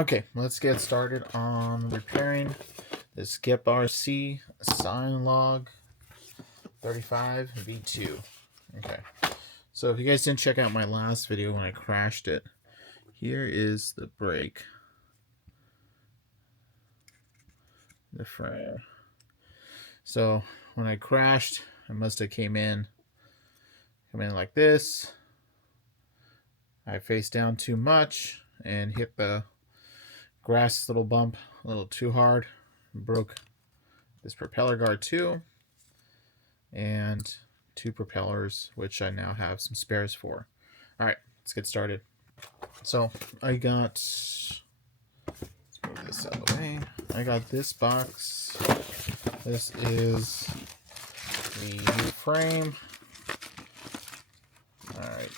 Okay, let's get started on repairing this GepRC Cinelog35 V2. Okay, so if you guys didn't check out my last video when I crashed it, here is the brake. The frame. So when I crashed, I must have come in like this. I faced down too much and hit the grass little bump a little too hard. Broke this propeller guard too, and two propellers, which I now have some spares for. All right, let's get started. So I got, let's move this out of the way. I got this box. This is the new frame. All right,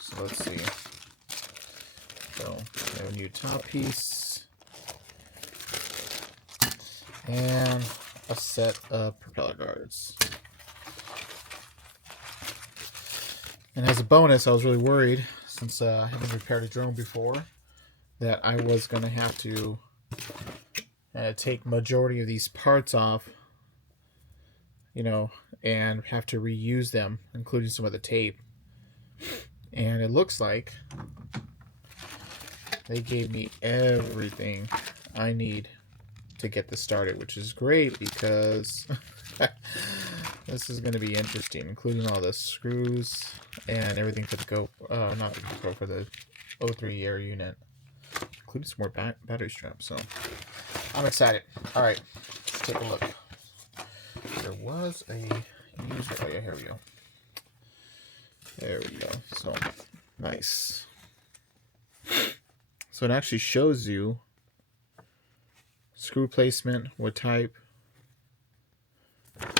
so let's see. So I have a new top piece and a set of propeller guards. And as a bonus, I was really worried, since I haven't repaired a drone before, that I was going to have to take majority of these parts off, you know, and have to reuse them, including some of the tape. And it looks like they gave me everything I need to get this started, which is great because this is going to be interesting, including all the screws and everything for the not the GoPro, for the O3 air unit, including some more battery straps. So I'm excited. All right, let's take a look. There was a user. Oh yeah, here we go. There we go. So nice. So it actually shows you screw placement, what type,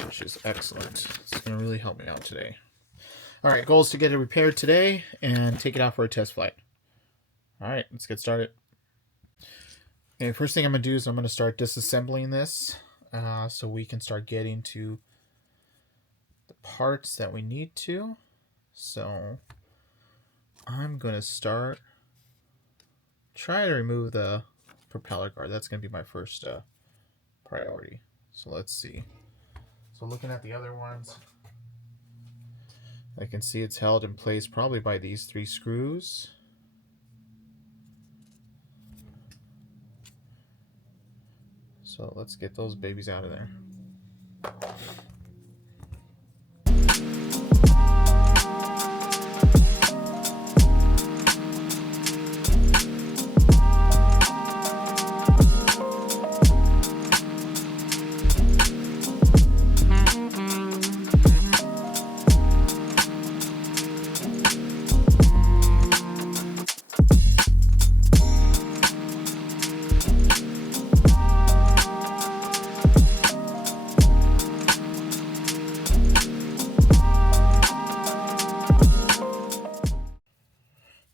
which is excellent. It's going to really help me out today. All right, goal is to get it repaired today and take it out for a test flight. All right, let's get started. Okay, first thing I'm going to do is I'm going to start disassembling this so we can start getting to the parts that we need to. So I'm going to try to remove the propeller guard. That's going to be my first priority. So let's see. So looking at the other ones, I can see it's held in place probably by these 3 screws. So let's get those babies out of there.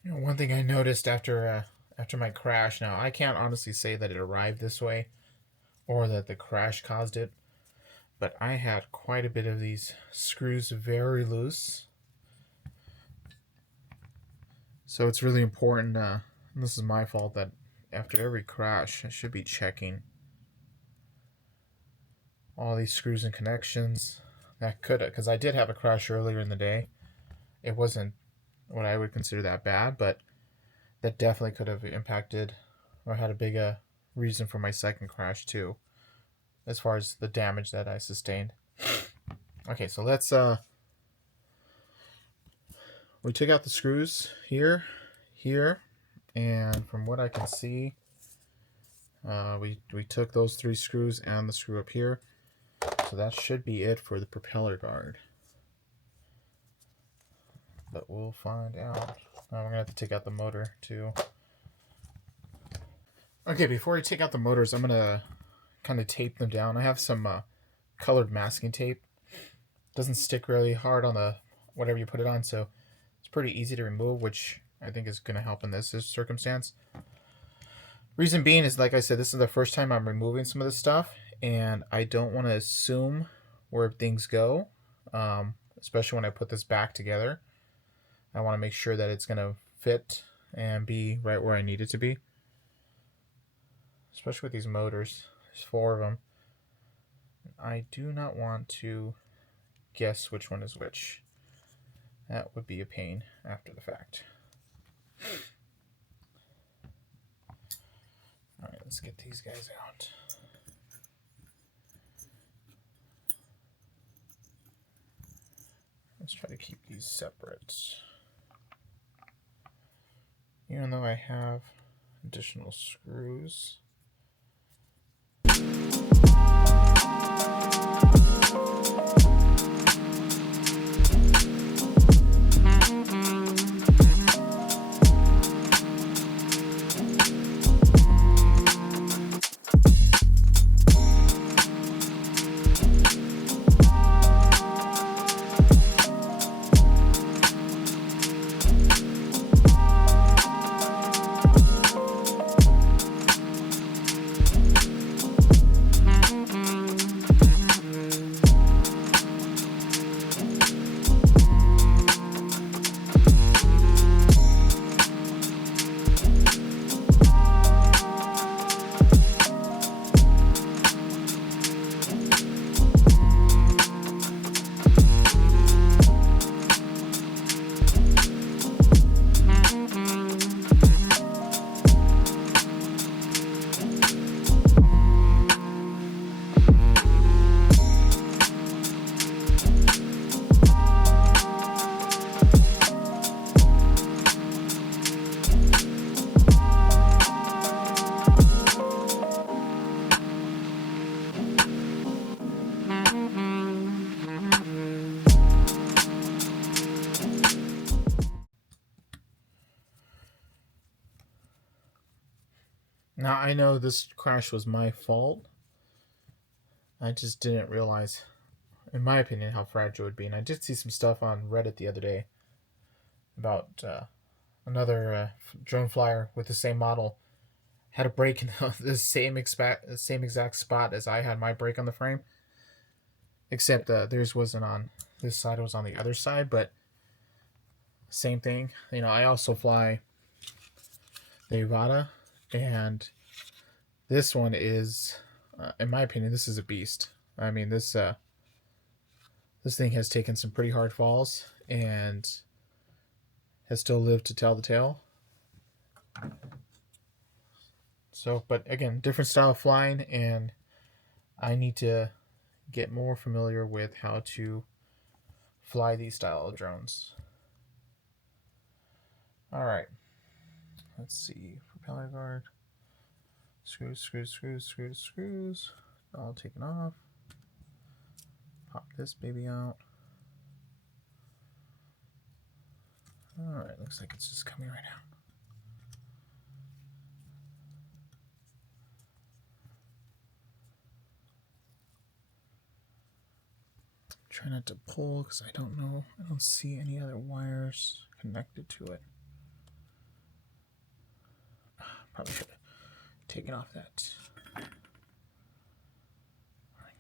One thing I noticed after my crash, now I can't honestly say that it arrived this way or that the crash caused it, but I had quite a bit of these screws very loose. So it's really important, and this is my fault, that after every crash I should be checking all these screws and connections. That could have, because I did have a crash earlier in the day. It wasn't what I would consider that bad, but that definitely could have impacted or had a big reason for my second crash too, as far as the damage that I sustained. Okay, so let's we took out the screws here, and from what I can see, we took those 3 screws and the screw up here. So that should be it for the propeller guard, but we'll find out. I'm gonna have to take out the motor too. Okay, before I take out the motors, I'm gonna kind of tape them down. I have some colored masking tape. Doesn't stick really hard on the whatever you put it on, so it's pretty easy to remove, which I think is gonna help in this circumstance. Reason being is, like I said, this is the first time I'm removing some of this stuff, and I don't want to assume where things go, especially when I put this back together. I want to make sure that it's going to fit and be right where I need it to be. especially with these motors. There's 4 of them. I do not want to guess which one is which. That would be a pain after the fact. Alright, let's get these guys out. Let's try to keep these separate. Even though I have additional screws. Now, I know this crash was my fault. I just didn't realize, in my opinion, how fragile it would be. And I did see some stuff on Reddit the other day about another drone flyer with the same model had a break in the same exact spot as I had my break on the frame. Except theirs wasn't on this side, it was on the other side, but same thing. You know, I also fly the Ivada, and this one is, in my opinion, this is a beast. I mean, this thing has taken some pretty hard falls and has still lived to tell the tale. So, but again, different style of flying, and I need to get more familiar with how to fly these style of drones. Alright, let's see, propeller guard, screws, all taken off, pop this baby out. Alright, looks like it's just coming right out. Try not to pull because I don't see any other wires connected to it. Probably should have taken off that.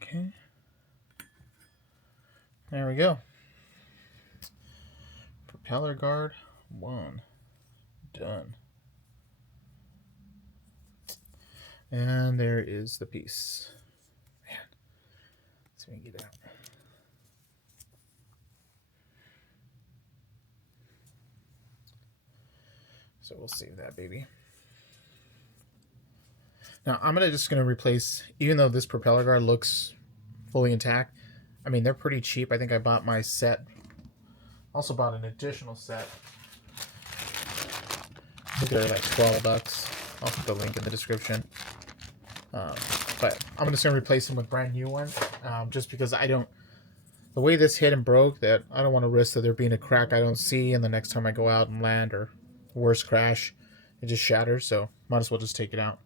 Okay. There we go. Propeller guard 1. Done. And there is the piece. Man. Let's see if we can get it out. So we'll save that baby. Now I'm just gonna replace, even though this propeller guard looks fully intact, I mean, they're pretty cheap. I think I bought my set. Also bought an additional set. I think they're like $12. I'll put the link in the description. But I'm just gonna replace them with brand new ones, just because the way this hit and broke, that I don't want to risk that there being a crack I don't see, and the next time I go out and land, or worse, crash, it just shatters. So might as well just take it out.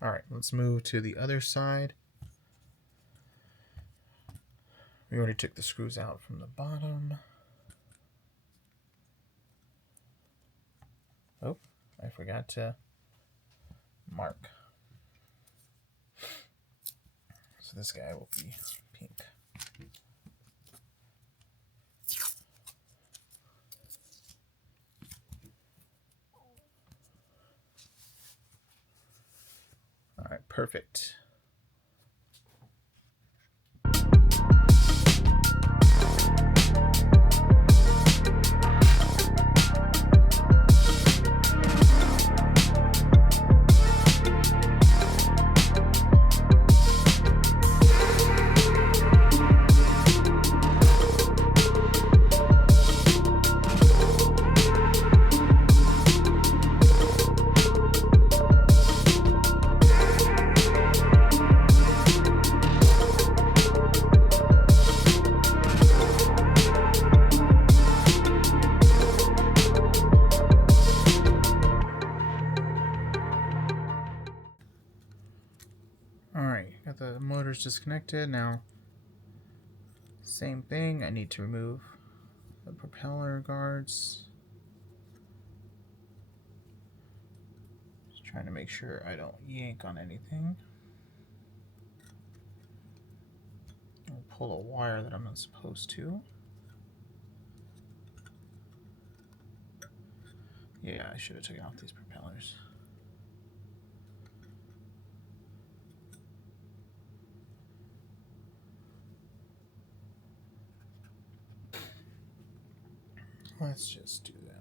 Alright, let's move to the other side. We already took the screws out from the bottom. Oh, I forgot to mark. So this guy will be pink. right, perfect. Alright, got the motors disconnected. Now, same thing, I need to remove the propeller guards. Just trying to make sure I don't yank on anything. I'll pull a wire that I'm not supposed to. Yeah, I should have taken off these propellers. Let's just do that.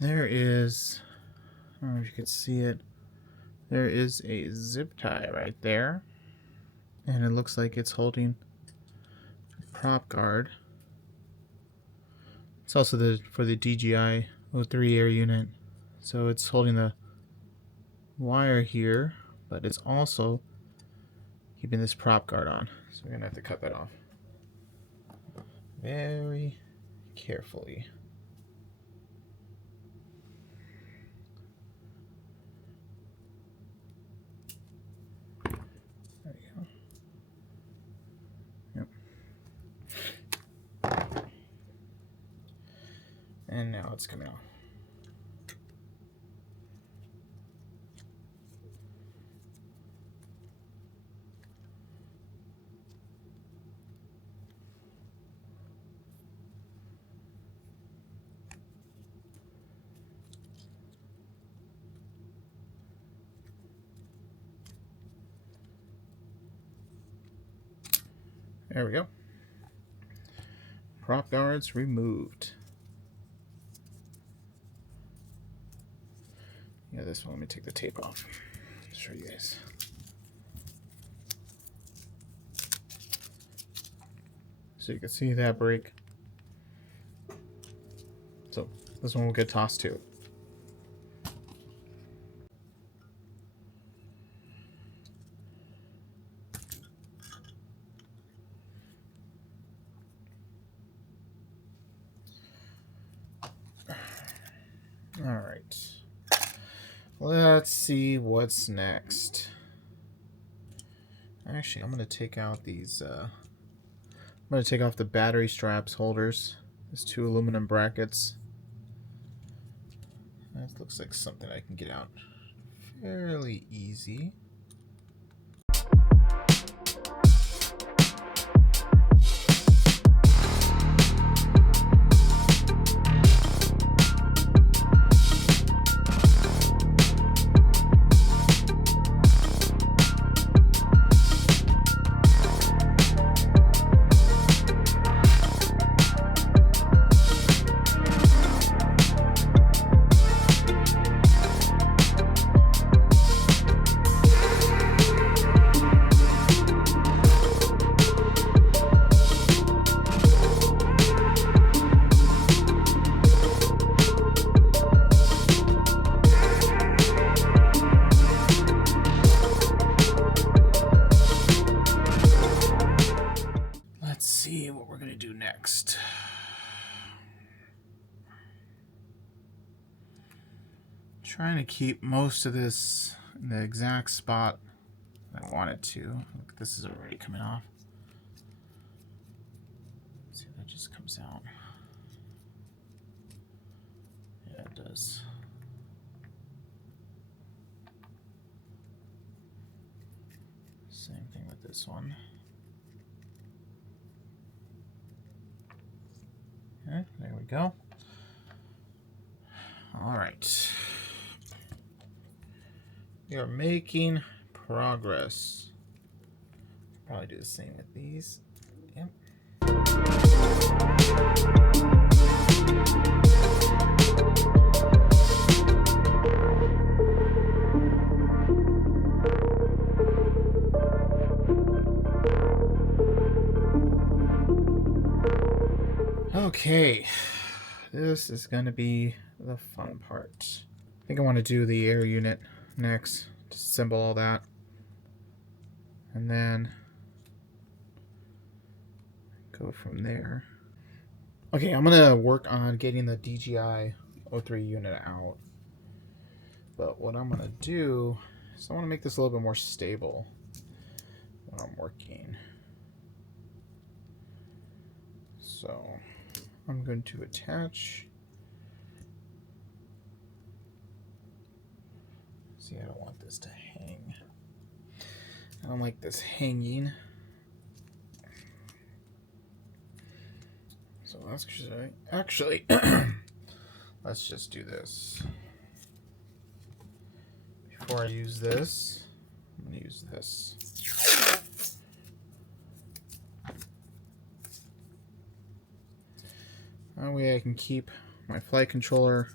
There is, I don't know if you can see it, there is a zip tie right there, and it looks like it's holding a prop guard. It's also for the DJI O3 air unit, so it's holding the wire here, but it's also keeping this prop guard on, so we're gonna have to cut that off very carefully. And now it's coming off. There we go. Prop guards removed. Yeah, this one, let me take the tape off. Show you guys. So you can see that break. So this one will get tossed too. All right. Let's see what's next. Actually, I'm gonna take out these. I'm gonna take off the battery straps holders. There's 2 aluminum brackets. That looks like something I can get out fairly easy. trying to keep most of this in the exact spot I want it to. Look, this is already coming off. Let's see if that just comes out. Yeah, it does. Same thing with this one. Okay, there we go. All right. We are making progress. Probably do the same with these. Yep. Okay, this is going to be the fun part. I think I want to do the air unit next, just assemble all that, and then go from there. Okay, I'm going to work on getting the DJI O3 unit out, but what I'm going to do is I want to make this a little bit more stable when I'm working. So I'm going to attach. See, I don't want this to hang. I don't like this hanging. So that's actually let's just do this. Before I use this, I'm going to use this. That way I can keep my flight controller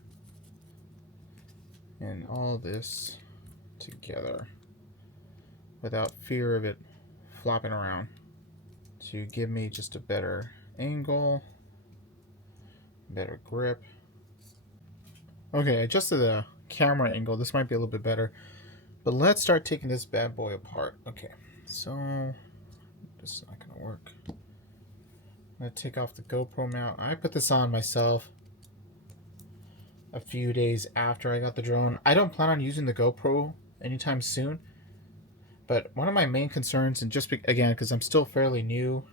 and all this together without fear of it flopping around, to give me just a better angle, better grip. Okay, I adjusted the camera angle. This might be a little bit better, but let's start taking this bad boy apart. Okay, so this is not gonna work. I'm going to take off the GoPro mount. I put this on myself a few days after I got the drone. I don't plan on using the GoPro anytime soon, but one of my main concerns, and just again because I'm still fairly new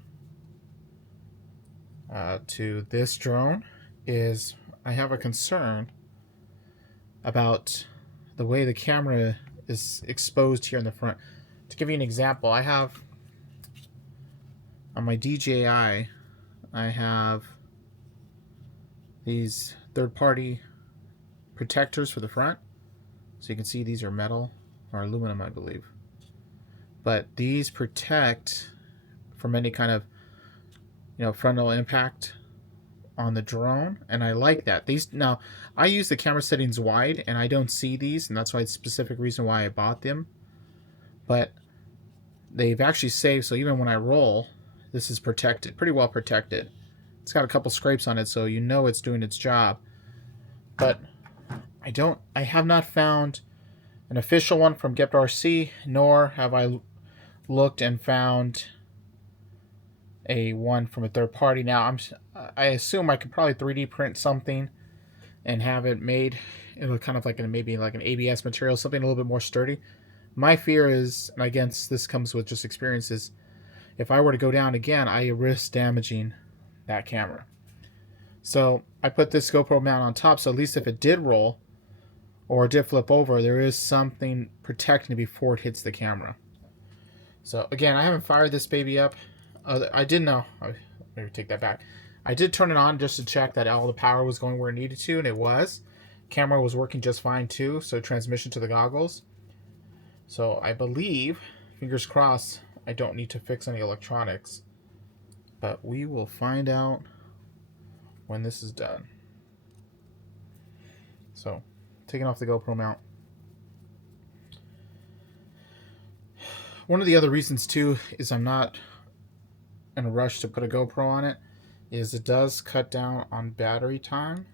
to this drone, is I have a concern about the way the camera is exposed here in the front. To give you an example, I have on my DJI, I have these third-party protectors for the front. So you can see these are metal or aluminum, I believe. But these protect from any kind of, frontal impact on the drone, and I like that. These, now I use the camera settings wide and I don't see these, and that's why it's a specific reason why I bought them. But they've actually saved, so even when I roll, this is protected, pretty well protected. It's got a couple scrapes on it, so you know it's doing its job. But I have not found an official one from GepRC, nor have I looked and found a one from a third party. Now I assume I could probably 3D print something and have it made. It look kind of like maybe like an ABS material, something a little bit more sturdy. My fear is, and again, this comes with just experiences, if I were to go down again, I risk damaging that camera. So I put this GoPro mount on top, so at least if it did roll or did flip over, there is something protecting it before it hits the camera. So again, I haven't fired this baby up. I didn't know. Maybe take that back. I did turn it on just to check that all the power was going where it needed to, and it was. Camera was working just fine too, so transmission to the goggles. So I believe, fingers crossed, I don't need to fix any electronics. But we will find out when this is done. So, taking off the GoPro mount. One of the other reasons too is I'm not in a rush to put a GoPro on it, is it does cut down on battery time.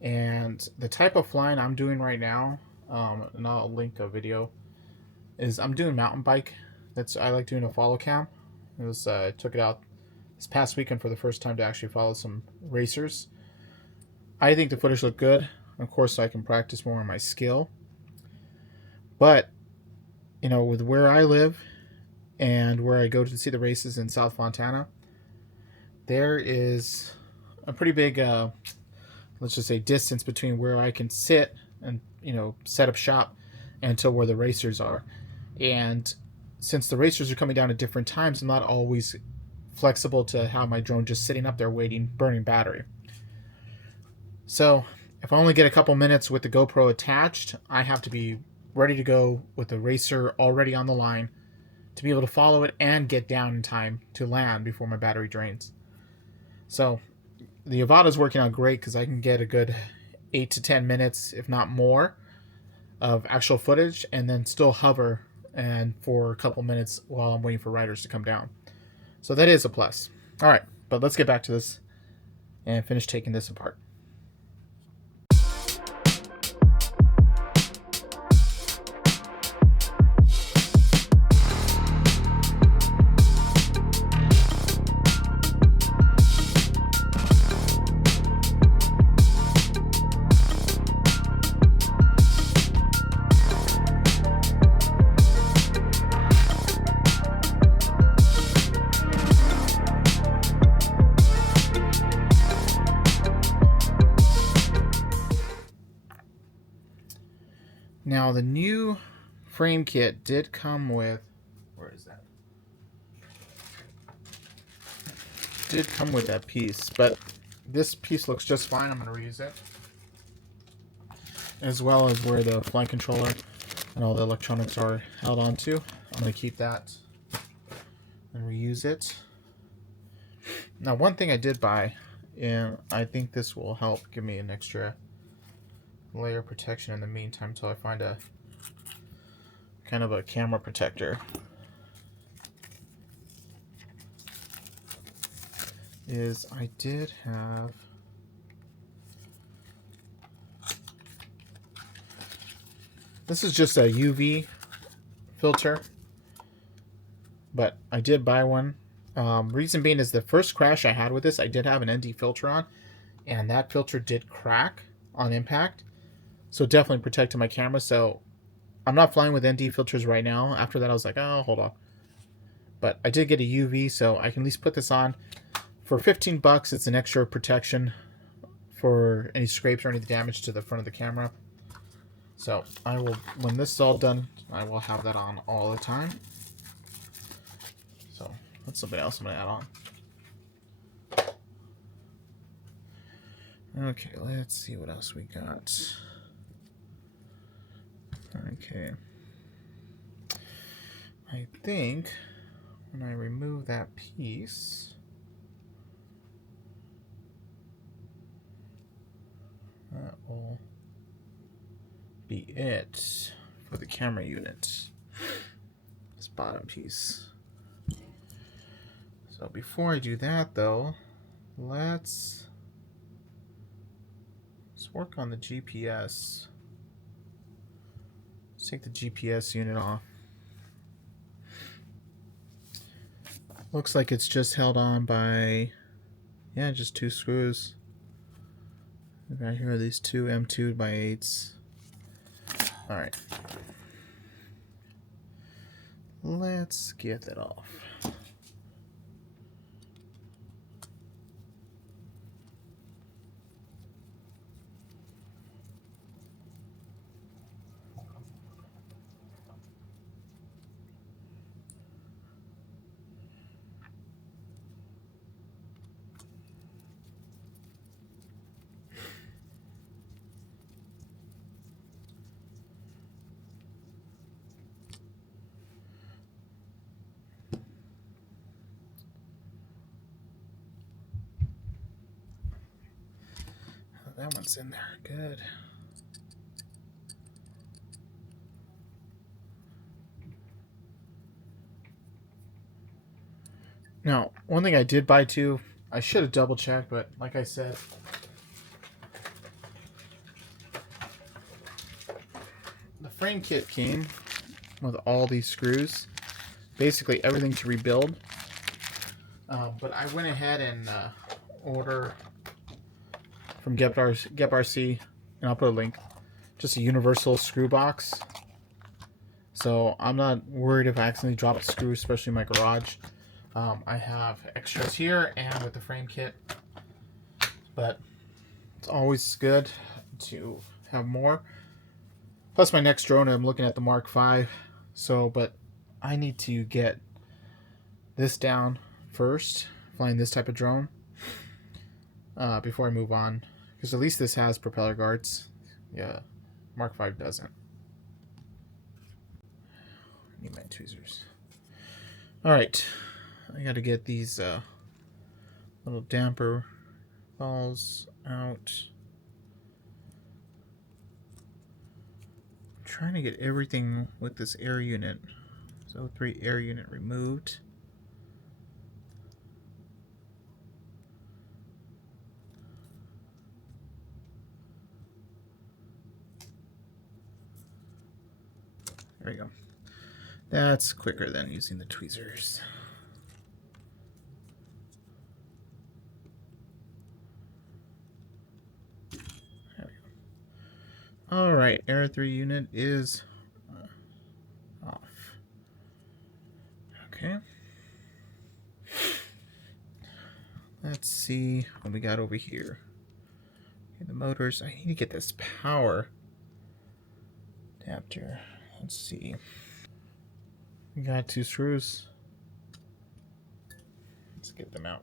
And the type of flying I'm doing right now, and I'll link a video, is I'm doing mountain bike. I like doing a follow cam. I took it out this past weekend for the first time to actually follow some racers. I think the footage looked good. of course, so I can practice more on my skill. But, you know, with where I live and where I go to see the races in South Montana, there is a pretty big, let's just say, distance between where I can sit and, you know, set up shop until where the racers are. And since the racers are coming down at different times, I'm not always flexible to have my drone just sitting up there waiting, burning battery. So if I only get a couple minutes with the GoPro attached, I have to be ready to go with the racer already on the line to be able to follow it and get down in time to land before my battery drains. So the Avata is working out great because I can get a good 8 to 10 minutes, if not more, of actual footage and then still hover and for a couple minutes while I'm waiting for riders to come down. So that is a plus. All right, but let's get back to this and finish taking this apart. Now the new frame kit did come with, where is that? Did come with that piece, but this piece looks just fine. I'm going to reuse it, as well as where the flight controller and all the electronics are held onto. I'm going to keep that and reuse it. Now, one thing I did buy, and I think this will help give me an extra layer of protection in the meantime until I find a kind of a camera protector, is I did have this is just a UV filter, but I did buy one. Reason being is the first crash I had with this, I did have an ND filter on, and that filter did crack on impact. So it definitely protected my camera. So I'm not flying with ND filters right now. After that, I was like, oh, hold on. But I did get a UV, so I can at least put this on. For 15 bucks, it's an extra protection for any scrapes or any damage to the front of the camera. So I will, when this is all done, I will have that on all the time. So that's something else I'm going to add on. Okay, let's see what else we got. Okay. I think when I remove that piece, that will be it for the camera unit. This bottom piece. So before I do that though, let's work on the GPS. Let's take the GPS unit off. Looks like it's just held on by, yeah, just 2 screws. Right here are these 2 M2x8s. Alright. Let's get that off. That one's in there. Good. Now, one thing I did buy too, I should have double checked, but like I said, the frame kit came with all these screws, basically everything to rebuild. But I went ahead and order from GepRC and I'll put a link. Just a universal screw box. So I'm not worried if I accidentally drop a screw, especially in my garage. I have extras here and with the frame kit. But it's always good to have more. Plus my next drone, I'm looking at the Mark V. So, but I need to get this down first, flying this type of drone, before I move on. Because at least this has propeller guards. Yeah, Mark V doesn't. I need my tweezers. Alright, I gotta get these little damper balls out. I'm trying to get everything with this air unit. So 3 air unit removed. There we go. That's quicker than using the tweezers. There we go. Alright, Air 3 unit is off. Okay. Let's see what we got over here. Okay, the motors. I need to get this power adapter. Let's see. We got 2 screws. Let's get them out.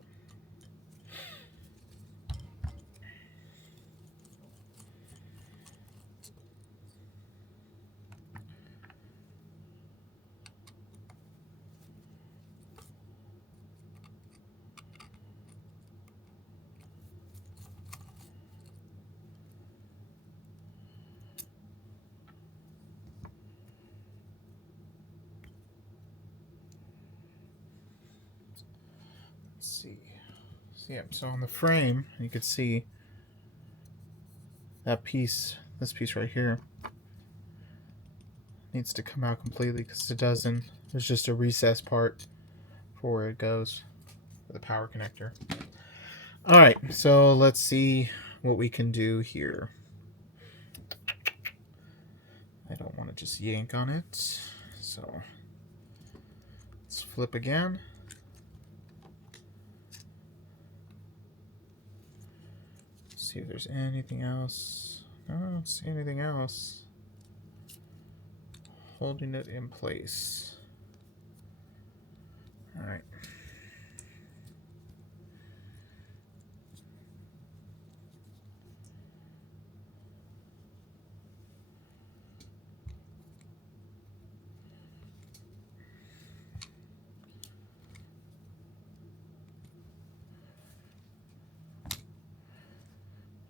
See. So, yeah, so on the frame, you can see that piece, this piece right here, needs to come out completely because it doesn't. There's just a recess part for where it goes for the power connector. Alright, so let's see what we can do here. I don't want to just yank on it, so let's flip again. See if there's anything else. No, I don't see anything else holding it in place. All right.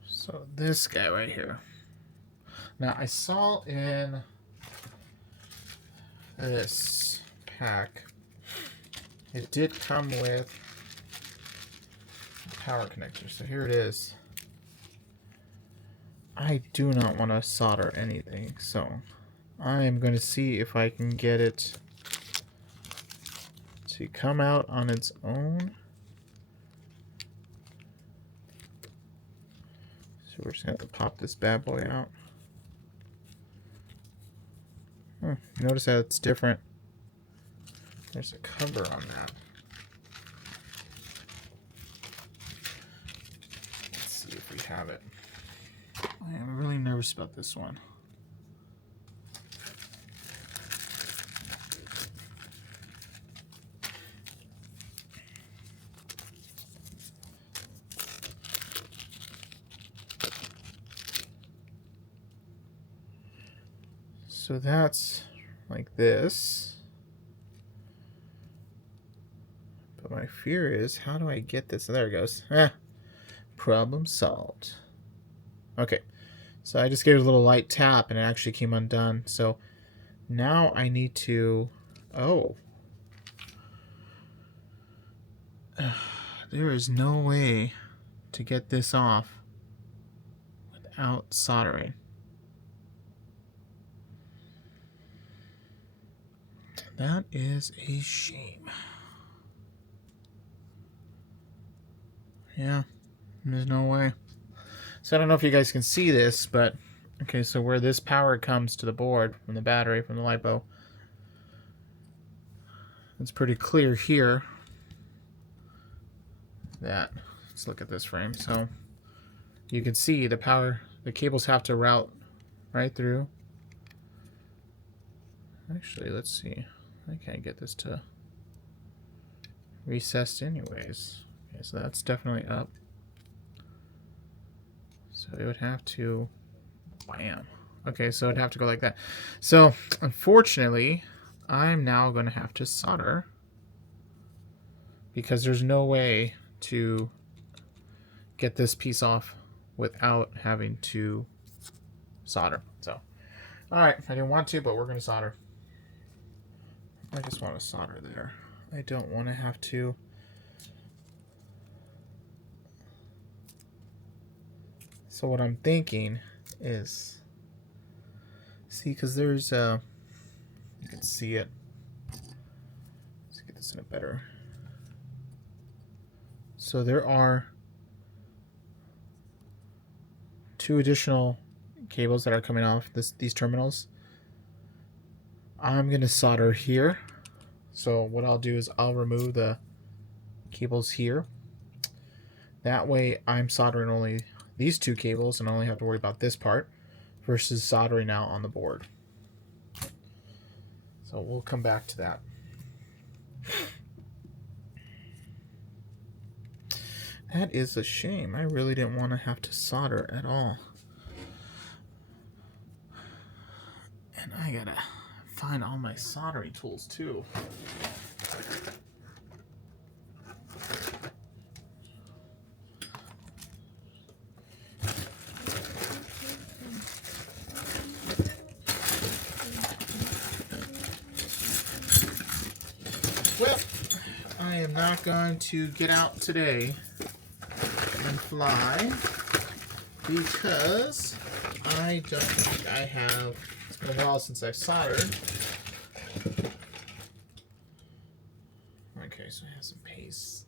So this guy right here. Now I saw in this pack, it did come with a power connector. So here it is. I do not want to solder anything, so I am going to see if I can get it to come out on its own. So we're just going to have to pop this bad boy out. Notice how it's different. There's a cover on that. Let's see if we have it. I am really nervous about this one. So that's like this. But my fear is, how do I get this? There it goes. Problem solved. Okay, so I just gave it a little light tap and it actually came undone. So now I need to... Oh. There is no way to get this off without soldering. That is a shame. Yeah, there's no way. So I don't know if you guys can see this, but okay, so where this power comes to the board from the battery, from the LiPo, it's pretty clear here that, let's look at this frame. So you can see the power, the cables have to route right through. Actually, let's see. I can't get this to recessed anyways. Okay, so that's definitely up. So it would have to, bam. Okay, so it'd have to go like that. So unfortunately, I'm now going to have to solder because there's no way to get this piece off without having to solder. So, all right, I didn't want to, but we're going to solder. I just want to solder there. I don't want to have to. So what I'm thinking is, see, because there's you can see it. Let's get this in a better. So there are 2 additional cables that are coming off these terminals. I'm gonna solder here. So what I'll do is I'll remove the cables here. That way I'm soldering only these 2 cables and I only have to worry about this part versus soldering out on the board. So we'll come back to that. That is a shame. I really didn't want to have to solder at all. And I gotta find all my soldering tools too. Well, I am not going to get out today and fly because I don't think I have. It's been a while since I've soldered. Okay, so I have some paste.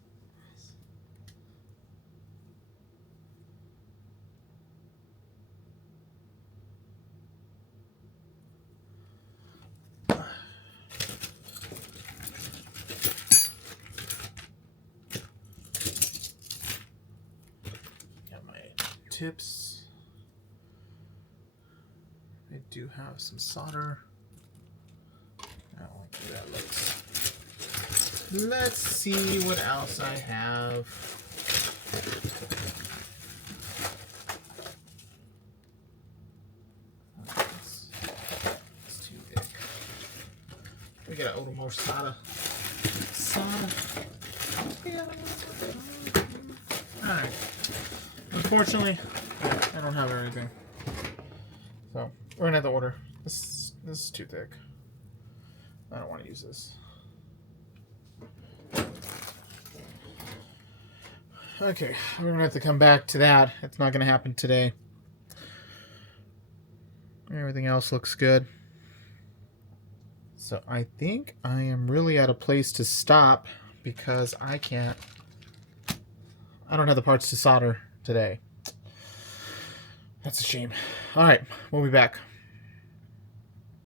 Tips. I do have some solder. I don't like the way that looks. Let's see what else I have. It's too big. We got a little more solder. Yeah. Alright. Unfortunately, I don't have everything. So, we're gonna have to order. This is too thick. I don't want to use this. Okay, we're gonna have to come back to that. It's not gonna happen today. Everything else looks good. So I think I am really at a place to stop because I don't have the parts to solder today. That's a shame. All right, we'll be back.